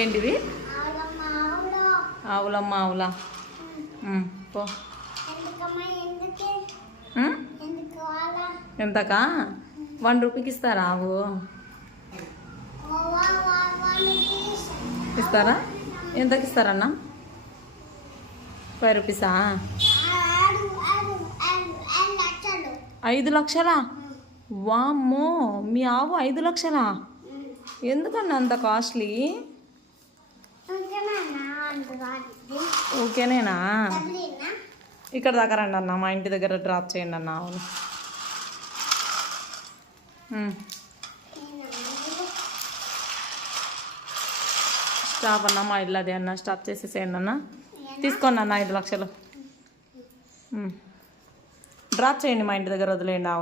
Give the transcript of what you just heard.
ఏంటివి? ఆవులమ్మ ఆవులా. పో. ఎంతకా? 1 రూపీకి ఇస్తారా ఆవు? ఇస్తారా? ఎంతకి ఇస్తారన్నా? 5 రూపీసా? 5 లక్షలా? వామ్మో, మీ ఆవు 5 లక్షలా? ఎందుకన్నా అంత కాస్ట్లీ? ఓకేనేనా? ఇక్కడ దాకా రండి అన్న, మా ఇంటి దగ్గర డ్రాప్ చేయండి అన్న ఆవును. స్టాప్ అన్న, మా ఇల్లు అదే అన్న, స్టాప్ చేసేసేయండి అన్న. తీసుకోండి అన్న 5 లక్షలు. డ్రాప్ చేయండి, మా ఇంటి దగ్గర వదిలేయండి ఆవు.